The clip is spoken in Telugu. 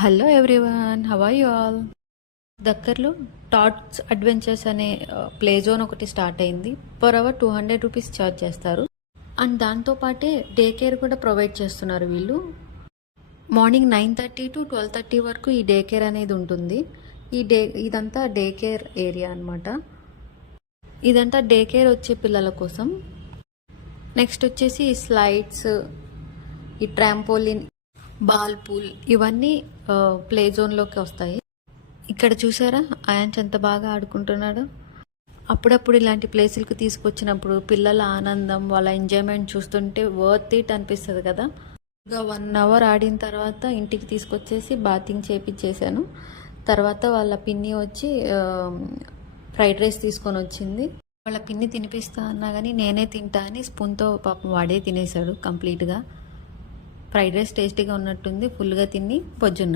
Hello everyone, how are you all? దగ్గరలో టాట్స్ అడ్వెంచర్స్ అనే ప్లే జోన్ ఒకటి స్టార్ట్ అయింది. పర్ అవర్ 200 రూపీస్ ఛార్జ్ చేస్తారు. అండ్ దాంతోపాటే డే కేర్ కూడా ప్రొవైడ్ చేస్తున్నారు వీళ్ళు. మార్నింగ్ 9:30 టు 12:30 వరకు ఈ డే కేర్ అనేది ఉంటుంది. ఇదంతా డే కేర్ ఏరియా అనమాట. ఇదంతా డే కేర్ వచ్చే పిల్లల కోసం. నెక్స్ట్ వచ్చేసి స్లైడ్స్, ఈ ట్రాంపోలిన్, బాల్ పూల్ ఇవన్నీ ప్లే జోన్లోకి వస్తాయి. ఇక్కడ చూసారా అయాన్స్ ఎంత బాగా ఆడుకుంటున్నాడు. అప్పుడప్పుడు ఇలాంటి ప్లేసులకి తీసుకొచ్చినప్పుడు పిల్లల ఆనందం, వాళ్ళ ఎంజాయ్మెంట్ చూస్తుంటే వర్త్ ఇట్ అనిపిస్తుంది కదా. ఇక 1 అవర్ ఆడిన తర్వాత ఇంటికి తీసుకొచ్చేసి బాతింగ్ చేపించేసాను. తర్వాత వాళ్ళ పిన్ని వచ్చి ఫ్రైడ్ రైస్ తీసుకొని వచ్చింది. వాళ్ళ పిన్ని తినిపిస్తా అన్నా కానీ నేనే తింటా అని స్పూన్తో పాపం వాడే తినేశాడు కంప్లీట్గా. ఫ్రైడ్ రైస్ టేస్టీగా ఉన్నట్టుంది, ఫుల్గా తిని పొజ్జున్నాడు.